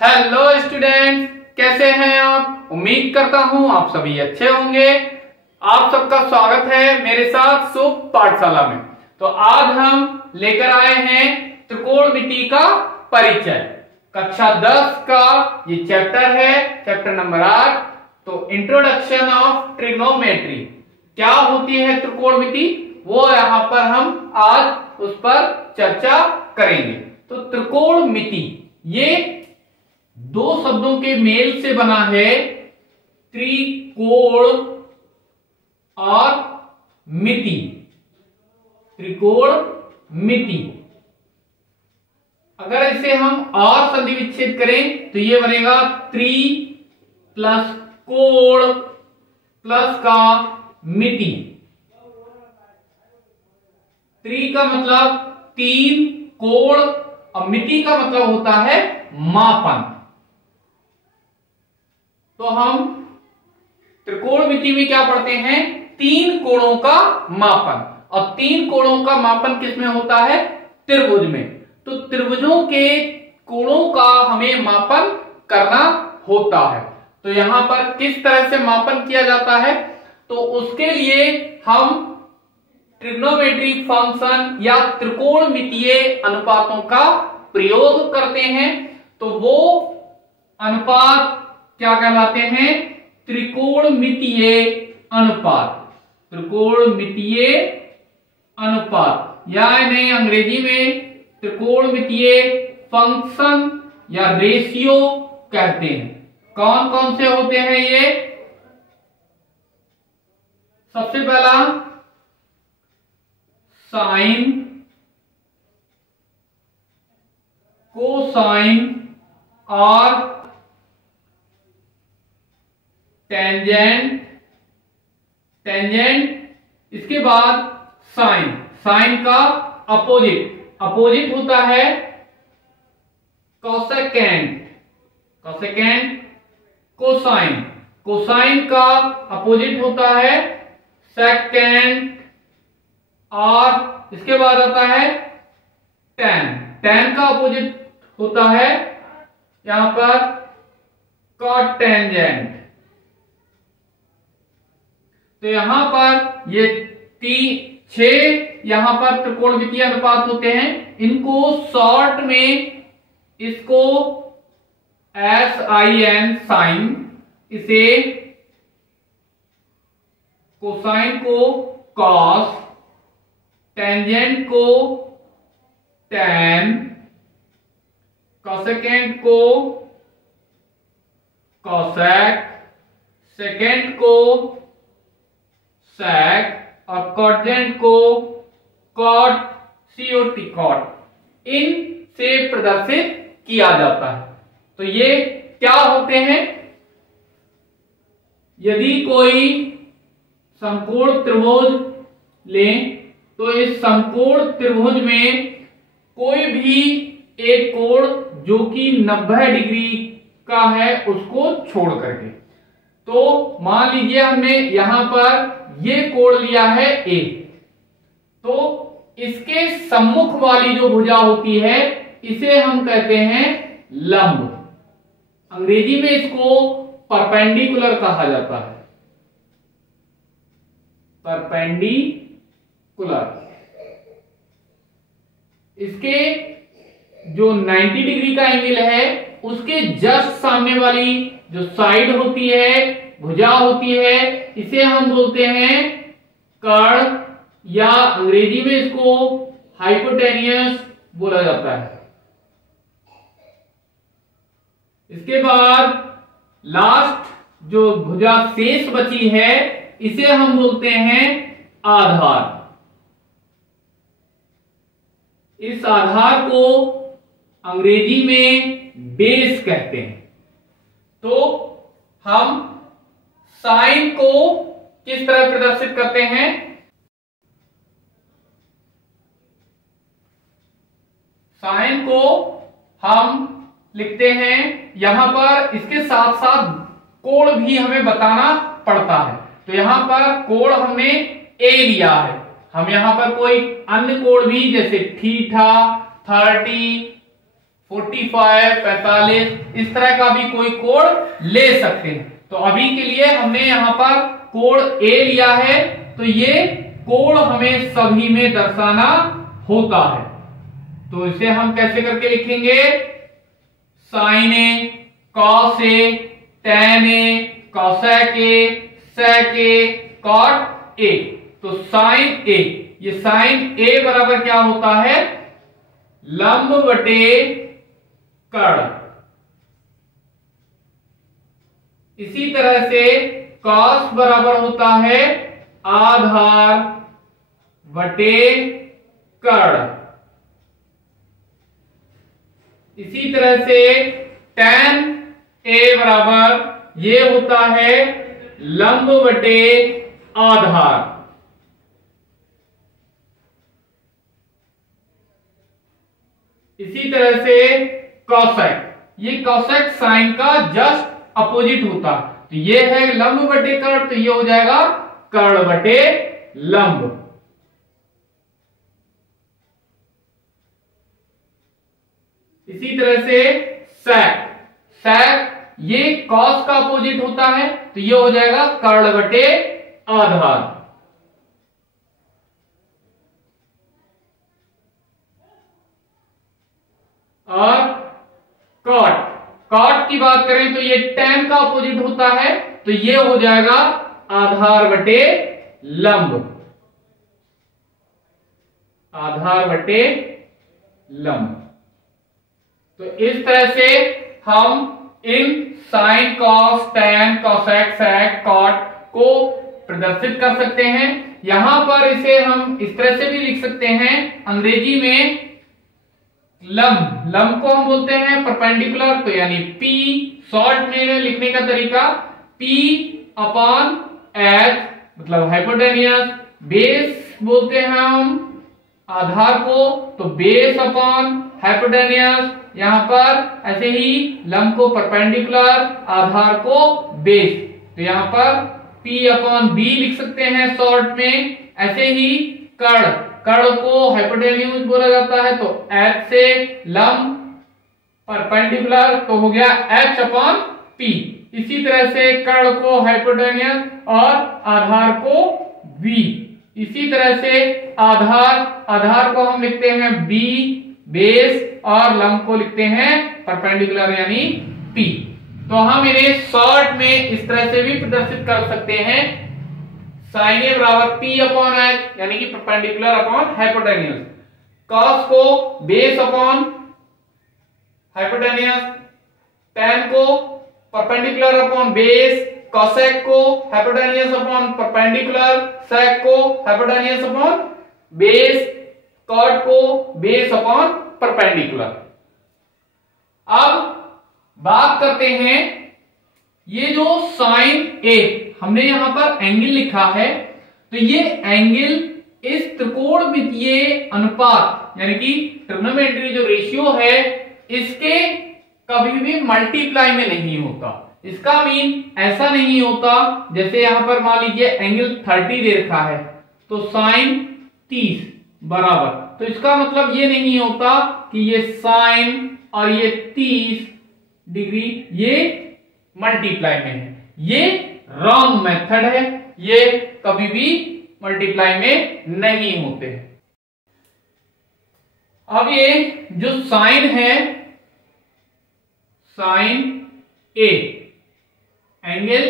Hello students, कैसे हैं आप। उम्मीद करता हूं आप सभी अच्छे होंगे। आप सबका स्वागत है मेरे साथ शुभ पाठशाला में। तो आज हम लेकर आए हैं त्रिकोणमिति का परिचय। कक्षा 10 का ये चैप्टर है, चैप्टर नंबर 8। तो इंट्रोडक्शन ऑफ ट्रिग्नोमेट्री, क्या होती है त्रिकोणमिति, वो यहां पर हम आज उस पर चर्चा करेंगे। तो त्रिकोणमिति ये दो शब्दों के मेल से बना है, त्रिकोण और मिति। त्रिकोण मिति, अगर इसे हम और संधि विच्छेद करें तो ये बनेगा त्रि प्लस कोण प्लस का मिति। त्रि का मतलब तीन, कोण और मिति का मतलब होता है मापन। तो हम त्रिकोणमिति में क्या पढ़ते हैं, तीन कोणों का मापन। और तीन कोणों का मापन किसमें होता है, त्रिभुज में। तो त्रिभुजों के कोणों का हमें मापन करना होता है। तो यहां पर किस तरह से मापन किया जाता है, तो उसके लिए हम ट्रिग्नोमेट्री फंक्शन या त्रिकोणमितीय अनुपातों का प्रयोग करते हैं। तो वो अनुपात क्या कहलाते हैं, त्रिकोणमितीय अनुपात। त्रिकोणमितीय अनुपात यानी अंग्रेजी में त्रिकोणमितीय फंक्शन या रेशियो कहते हैं। कौन कौन से होते हैं ये, सबसे पहला साइन, कोसाइन और टेंजेंट। इसके बाद साइन, साइन का अपोजिट, अपोजिट होता है कोसेकेंट, कोसाइन, कोसाइन का अपोजिट होता है सेकेंट। और इसके बाद आता है टेन, टेन का अपोजिट होता है यहां पर कॉटेंजेंट। तो यहां पर ये 6 यहां पर त्रिकोणमितीय अनुपात होते हैं। इनको शॉर्ट में इसको SIN साइन, इसे कोसाइन को कॉस, टेंजेंट को टैन, कोसेकेंट को कोसेक, सेकेंड को सेक और कॉटेंजेंट को कॉट, COT कॉट, इन से प्रदर्शित किया जाता है। तो ये क्या होते हैं, यदि कोई समकोण त्रिभुज लें तो इस समकोण त्रिभुज में कोई भी एक कोण जो कि 90 डिग्री का है उसको छोड़ करके, तो मान लीजिए हमने यहां पर ये कोण लिया है A, तो इसके सम्मुख वाली जो भुजा होती है इसे हम कहते हैं लंब। अंग्रेजी में इसको परपेंडिकुलर कहा जाता है, परपेंडिकुलर। इसके जो 90 डिग्री का एंगल है उसके जस्ट सामने वाली जो साइड होती है, भुजा होती है, इसे हम बोलते हैं कर्ण, या अंग्रेजी में इसको हाइपोटेनियस बोला जाता है। इसके बाद लास्ट जो भुजा शेष बची है इसे हम बोलते हैं आधार। इस आधार को अंग्रेजी में बेस कहते हैं। तो हम साइन को किस तरह प्रदर्शित करते हैं, साइन को हम लिखते हैं, यहां पर इसके साथ साथ कोण भी हमें बताना पड़ता है। तो यहां पर कोण हमने A लिया है, हम यहां पर कोई अन्य कोण भी जैसे थीटा, 30, 45, 45 इस तरह का भी कोई कोण ले सकते हैं। तो अभी के लिए हमने यहां पर कोण A लिया है, तो ये कोण हमें सभी में दर्शाना होता है। तो इसे हम कैसे करके लिखेंगे? Sine A, cos A, tan A, cosec A, sec A, cot A. तो साइन ए, ये साइन ए बराबर क्या होता है? लंब बटे कर्ण। इसी तरह से कॉस बराबर होता है आधार बटे कर्ण। इसी तरह से tan ए बराबर ये होता है लंब बटे आधार। इसी तरह से कॉसेक, ये कॉसेक साइन का जस्ट अपोजिट होता, तो ये है लंब बटे कर्ण, तो ये हो जाएगा कर्ण बटे लंब। इसी तरह से सेक, सेक ये कॉस का अपोजिट होता है, तो ये हो जाएगा कर्ण बटे आधार। और कॉट, कॉट की बात करें तो ये tan का अपोजिट होता है, तो ये हो जाएगा आधार बटे लंब, आधार बटे लंब। तो इस तरह से हम इन साइन, कॉस, टैन, कॉसेक, सेक, कॉट को प्रदर्शित कर सकते हैं। यहां पर इसे हम इस तरह से भी लिख सकते हैं, अंग्रेजी में लंब, लंब को हम बोलते हैं परपेंडिकुलर, तो यानी P, शॉर्ट में लिखने का तरीका P अपॉन H मतलब हाइपोटेनियस, बेस बोलते हैं हम आधार को, तो बेस अपॉन हाइपोटेनियस, यहां पर ऐसे ही लंब को परपेंडिकुलर, आधार को बेस, तो यहां पर P अपॉन B लिख सकते हैं शॉर्ट में। ऐसे ही कर्ण, कर्ण को हाइपोटेन्यूज बोला जाता है, तो H से लंब परपेंडिकुलर, तो हो गया H अपॉन P। इसी तरह से कर्ण को हाइपोटेन्यूज और आधार को V। इसी तरह से आधार, आधार को हम लिखते हैं B बेस, और लंब को लिखते हैं परपेंडिकुलर यानी P। तो हम इन्हें शॉर्ट में इस तरह से भी प्रदर्शित कर सकते हैं, साइन ए बराबर P अपॉन H यानी कि परपेंडिकुलर अपॉन हाइपोटेन्यूज, कॉस को बेस अपॉन हाइपोटेन्यूज, टैन को परपेंडिकुलर अपॉन बेस, कॉसेक को हाइपोटेन्यूज अपॉन परपेंडिकुलर, सेक को हाइपोटेन्यूज अपॉन बेस, कॉट को बेस अपॉन परपेंडिकुलर। अब बात करते हैं, ये जो साइन ए हमने यहां पर एंगल लिखा है, तो ये एंगल इस त्रिकोणमितीय अनुपात यानी कि ट्रिग्नोमेट्री जो रेशियो है, इसके कभी भी मल्टीप्लाई में नहीं होता। इसका मीन ऐसा नहीं होता, जैसे यहां पर मान लीजिए एंगल 30 दे रखा है, तो साइन 30 बराबर, तो इसका मतलब ये नहीं होता कि ये साइन और ये 30 डिग्री ये मल्टीप्लाई में है। ये रॉन्ग मेथड है, ये कभी भी मल्टीप्लाई में नहीं होते हैं। अब ये जो साइन है, साइन ए, एंगल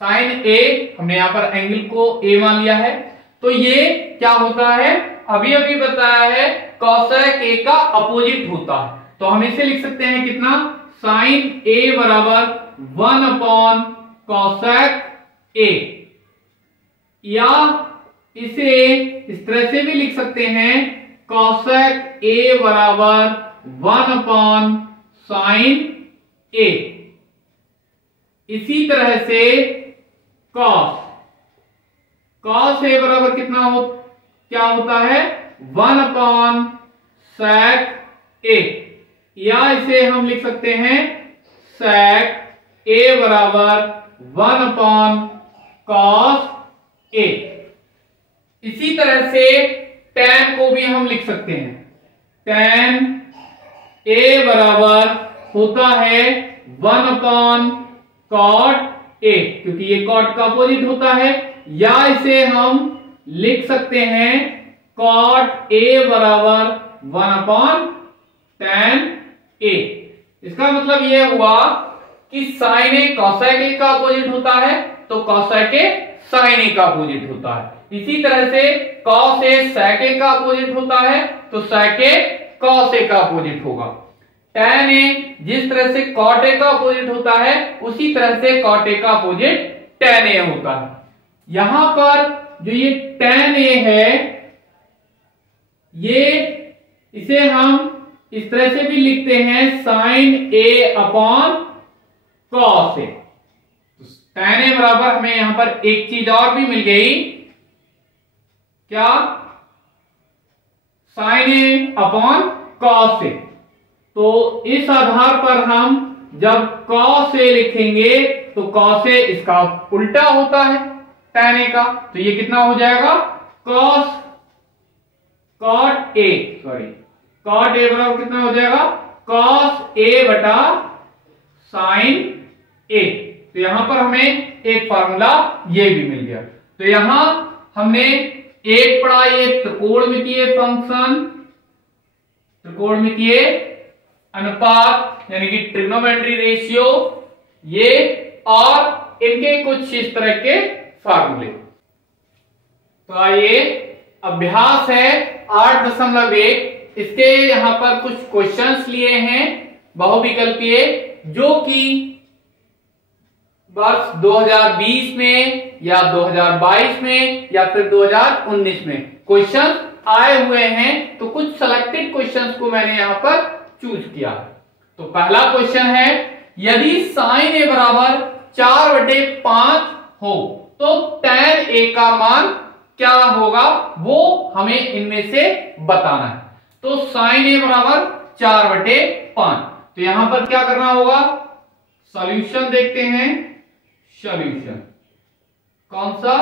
साइन ए, हमने यहां पर एंगल को ए मान लिया है, तो ये क्या होता है, अभी अभी बताया है कॉसेक ए का अपोजिट होता है, तो हम इसे लिख सकते हैं कितना, साइन ए बराबर 1 अपॉन कॉसेक ए, या इसे इस तरह से भी लिख सकते हैं, कॉसेक ए बराबर 1 अपॉन साइन ए। इसी तरह से कॉस, कॉस ए बराबर कितना क्या होता है, 1 अपॉन सेक ए, या इसे हम लिख सकते हैं सेक ए बराबर 1 अपॉन कॉस ए। इसी तरह से tan को भी हम लिख सकते हैं, tan ए बराबर होता है 1/cot A, क्योंकि ये cot का अपोजिट होता है, या इसे हम लिख सकते हैं cot A बराबर 1/tan A। इसका मतलब ये हुआ कि sin A cosec A का अपोजिट होता है, तो cosec A sin A का अपोजिट होता है। इसी तरह से cos A sec A का अपोजिट होता है, तो sec A cos A का अपोजिट होगा। tan A जिस तरह से cot A का अपोजिट होता है, उसी तरह से cot A का अपोजिट tan A होता है। यहां पर जो ये tan A है, ये इसे हम इस तरह से भी लिखते हैं sin A upon cos A। tan A बराबर हमें यहां पर एक चीज और भी मिल गई, क्या? sin A upon cos A। तो इस आधार पर हम जब cos A लिखेंगे तो cos A इसका उल्टा होता है tan A का, तो ये कितना हो जाएगा? cot A बराबर कितना हो जाएगा? cos A बटा sin A। तो यहां पर हमें एक फार्मूला ये भी मिल गया। तो यहां हमने एक पढ़ा ये त्रिकोणमितीय फंक्शन, त्रिकोणमितीय अनुपात यानी कि ट्रिग्नोमेट्री रेशियो, ये और इनके कुछ इस तरह के फार्मूले। तो आइए, अभ्यास है 8.1, इसके यहां पर कुछ क्वेश्चंस लिए हैं बहुविकल्पीय, जो कि वर्ष 2020 में या 2022 में या फिर 2019 में क्वेश्चन आए हुए हैं। तो कुछ सिलेक्टेड क्वेश्चंस को मैंने यहां पर चूज किया। तो पहला क्वेश्चन है, यदि sin A बराबर 4/5 हो तो tan A का मान क्या होगा, वो हमें इनमें से बताना है। तो sin A बराबर 4/5, तो यहां पर क्या करना होगा? सॉल्यूशन देखते हैं। सॉल्यूशन कौन सा?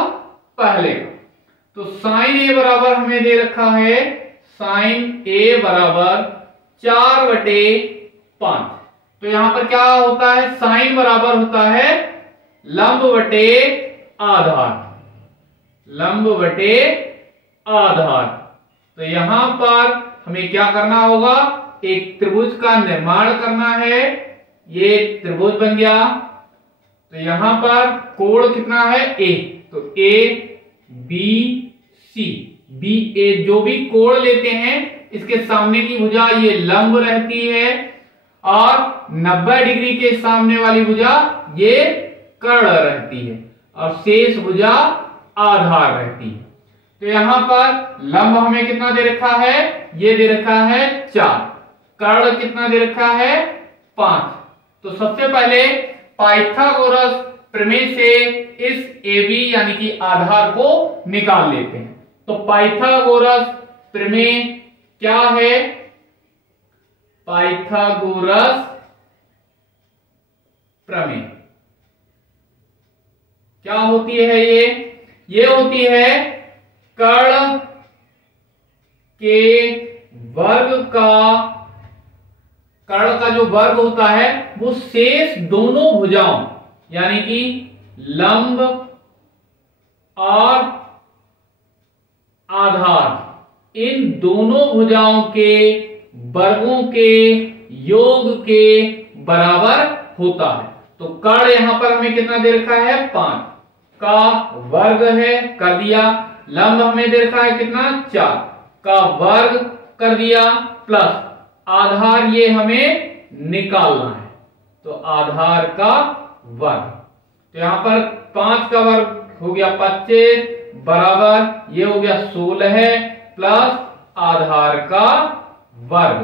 पहले का। तो sin A बराबर हमें दे रखा है, sin A बराबर 4/5। तो यहां पर क्या होता है? sin बराबर होता है लंब बटे आधार, लंब बटे आधार। तो यहां पर हमें क्या करना होगा? एक त्रिभुज का निर्माण करना है। ये त्रिभुज बन गया। तो यहां पर कोण कितना है? A, तो A B C, B A जो भी कोण लेते हैं, इसके सामने की भुजा ये लंब रहती है और 90 डिग्री के सामने वाली भुजा ये कर्ण रहती है और शेष भुजा आधार रहती है। तो यहां पर लंब हमें कितना दे रखा है? ये दे रखा है 4, कर्ण कितना दे रखा है? 5। तो सबसे पहले पाइथागोरस प्रमेय से इस AB यानी कि आधार को निकाल लेते हैं। तो पाइथागोरस प्रमेय क्या है? पाइथागोरस प्रमेय क्या होती है? ये होती है कर्ण के वर्ग का, कर्ण का जो वर्ग होता है वो शेष दोनों भुजाओं यानी कि लंब और आधार, इन दोनों भुजाओं के वर्गों के योग के बराबर होता है। तो कर्ण यहां पर हमें कितना दे रखा है? 5 का वर्ग है, कर दिया। लंब हमें दे रखा है कितना? 4 का वर्ग कर दिया, प्लस आधार ये हमें निकालना है, तो आधार का वर्ग। तो यहां पर 5 का वर्ग हो गया 25 बराबर ये हो गया 16 प्लस आधार का वर्ग।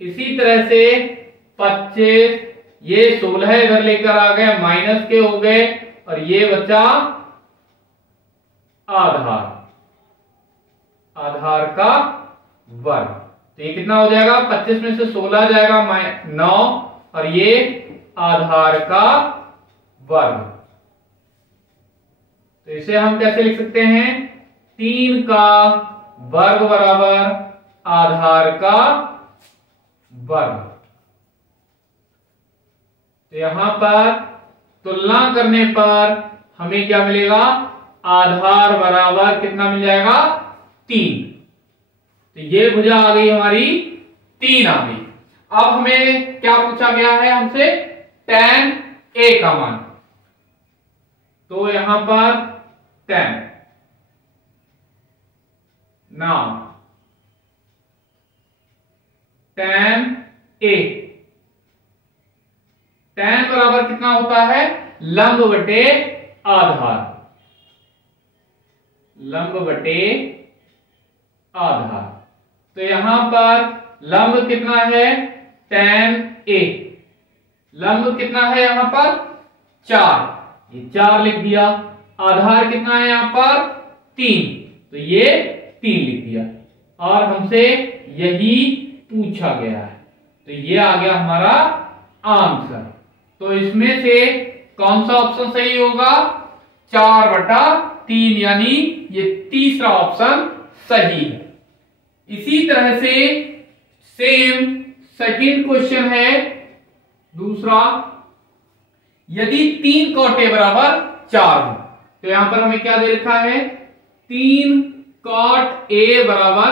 इसी तरह से 25, ये 16 इधर लेकर आ गए, माइनस के हो गए और ये बचा आधार, आधार का वर्ग। तो ये कितना हो जाएगा? 25 में से 16 जाएगा 9 और ये आधार का वर्ग। तो इसे हम कैसे लिख सकते हैं? 3 का वर्ग बराबर आधार का वर्ग। तो यहां पर तुलना करने पर हमें क्या मिलेगा, आधार बराबर कितना मिल जाएगा, 3। तो ये भुजा आ गई हमारी 3 आ गई। अब हमें क्या पूछा गया है हमसे, tan A का मान। तो यहां पर tan now tan A, tan बराबर कितना होता है, लंब बटे आधार, लंब बटे आधार। तो यहां पर लंब कितना है, tan A, लंब कितना है यहां पर 4, ये 4 लिख दिया। आधार कितना है यहां पर 3, तो ये 3 लिख दिया। और हमसे यही पूछा गया है, तो ये आ गया हमारा आंसर। तो इसमें से कौन सा ऑप्शन सही होगा, 4/3, यानी ये तीसरा ऑप्शन सही है। इसी तरह से सेम सेकंड क्वेश्चन है दूसरा, यदि 3 cot A बराबर 4 हो, तो यहां पर हमें क्या दे रखा है, 3 cot A बराबर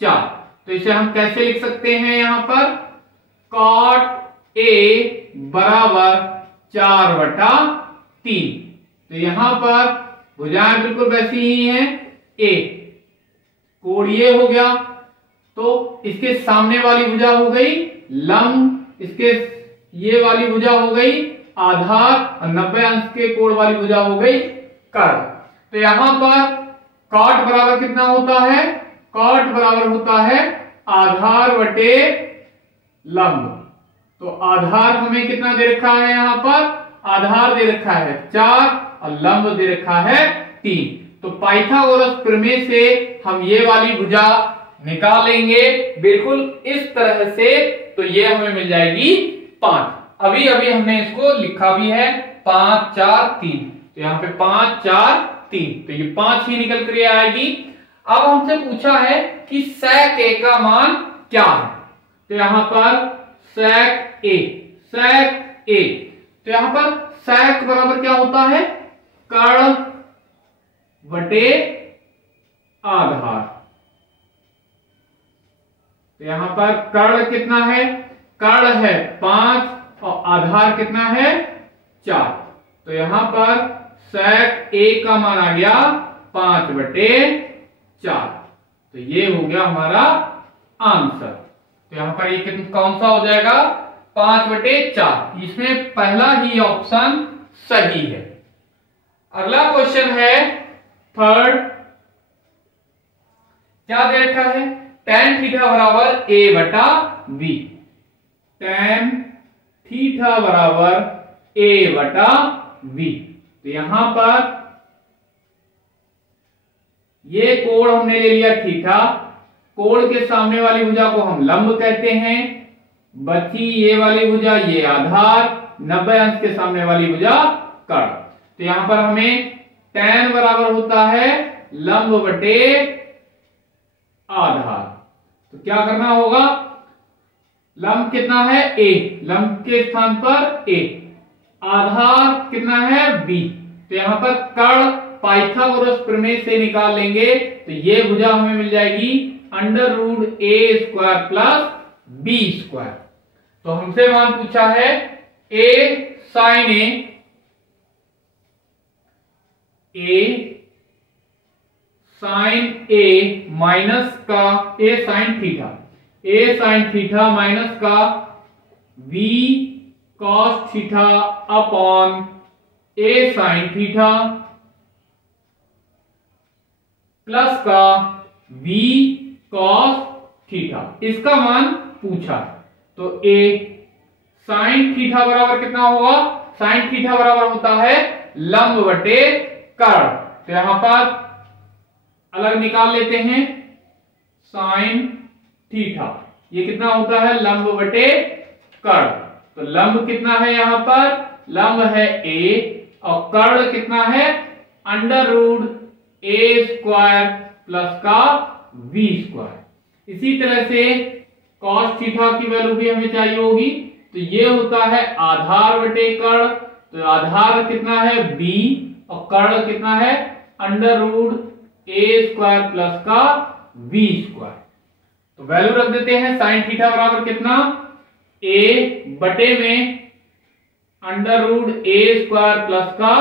4। तो इसे हम कैसे लिख सकते हैं, यहां पर cot A बराबर 4/3। तो यहां पर भुजाएं बिल्कुल वैसी ही हैं, A कोण ये हो गया, तो इसके सामने वाली भुजा हो गई लंब, इसके ये वाली भुजा हो गई आधार, और 90 अंश के कोण वाली भुजा हो गई कर्ण। तो यहां पर cot बराबर कितना होता है, cot बराबर होता है आधार बटे लंब। तो आधार हमें कितना दे रखा है, यहां पर आधार दे रखा है 4 और लंब दे रखा है 3। तो पाइथागोरस प्रमेय से हम ये वाली भुजा निकालेंगे बिल्कुल इस तरह से। तो ये हमें मिल जाएगी 5। अभी अभी हमने इसको लिखा भी है 5 4 3। तो यहाँ पे 5 4 3, तो ये 5 ही निकल कर आएगी। अब हमसे पूछा है कि sec A का मान क्या है। तो यहां पर sec A, तो यहां पर sec बराबर क्या होता है, कर्ण बटे आधार। तो यहां पर कर्ण कितना है, कर्ण है 5 और आधार कितना है 4। तो यहां पर sec A का मान आ गया 5/4। तो ये हो गया हमारा आंसर। तो यहां पर ये कौन सा हो जाएगा, 5/4। इसमें पहला ही ऑप्शन सही है। अगला क्वेश्चन है थर्ड, क्या दे रखा है, tan थीटा बराबर A/B, tan थीटा बराबर A/B। तो यहां पर ये कोण हमने ले लिया थीटा, कोण के सामने वाली भुजा को हम लंब कहते हैं, बची ये वाली भुजा ये आधार, 90 अंश के सामने वाली भुजा कर्ण। तो यहां पर हमें tan बराबर होता है लंब बटे आधार। तो क्या करना होगा, लंब कितना है A, लंब के स्थान पर A, आधार कितना है B। तो यहां पर कर्ण पाइथागोरस प्रमेय से निकाल लेंगे, तो ये भुजा हमें मिल जाएगी √A² प्लस B²। तो हमसे मान पूछा है A sin A माइनस का A sin थीटा माइनस का V cos theta upon A sin theta plus का V cos थीटा, इसका मान पूछा। तो A sin थीटा बराबर कितना होगा, sin थीटा बराबर होता है लंब बटे कर्ण। तो यहां पर अलग निकाल लेते हैं, sin थीटा ये कितना होता है लंब बटे कर्ण। तो लंब कितना है, यहां पर लंब है A और कर्ण कितना है √A² प्लस का V²। इसी तरह से cos थीटा की वैल्यू भी हमें चाहिए होगी, तो ये होता है आधार बटे कर्ण। तो आधार कितना है b और कर्ण कितना है under root a square plus का v स्क्वायर। तो वैल्यू रख देते हैं साइन थीटा बराबर कितना a बटे में under root a square plus का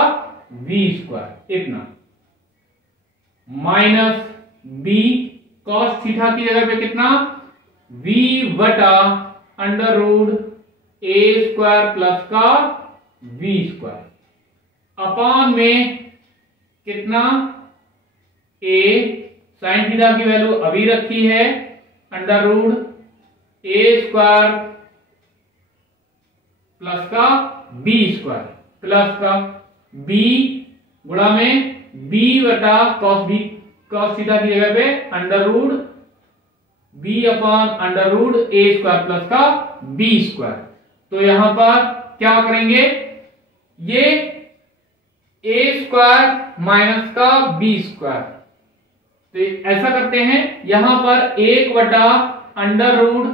v स्क्वायर इतना माइनस b cos थीटा की जगह पे कितना v बटा under root a square plus का v स्क्वायर अपॉन में कितना a साइन थीटा की वैल्यू अभी रखी है under root a square plus का b स्क्वायर प्लस का b गुणा में b बटा cos थीटा की जगह पे under root b upon under root a square plus का b स्क्वायर। तो यहां पर क्या करेंगे ये a स्क्वायर माइनस का b स्क्वायर, तो ऐसा करते हैं यहां पर 1 बटा under root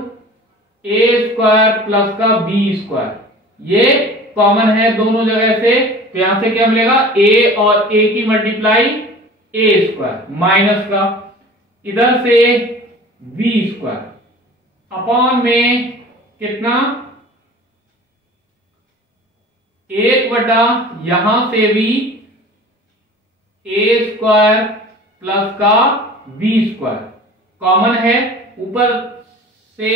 a square plus का b स्क्वायर, ये कॉमन है दोनों जगह से, तो यहां से क्या मिलेगा a और a की मल्टीप्लाई a स्क्वायर माइनस का इधर से v स्क्वायर अपॉन में कितना 1 बटा यहां से भी a स्क्वायर प्लस का v स्क्वायर कॉमन है, ऊपर से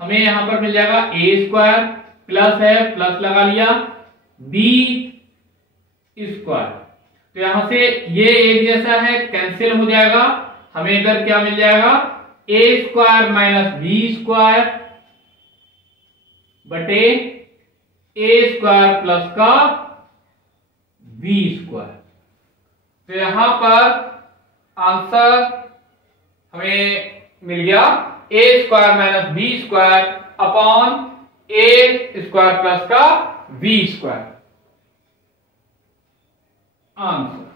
हमें यहां पर मिल जाएगा a स्क्वायर प्लस है प्लस लगा लिया b स्क्वायर, तो यहां से ये एक जैसा है कैंसिल हो जाएगा, हमें इधर क्या मिल जाएगा a square minus b square बटे a स्क्वायर प्लस का v स्क्वायर। तो यहां पर आंसर हमें मिल गया a square minus b square upon a square plus का v स्क्वायर आंसर।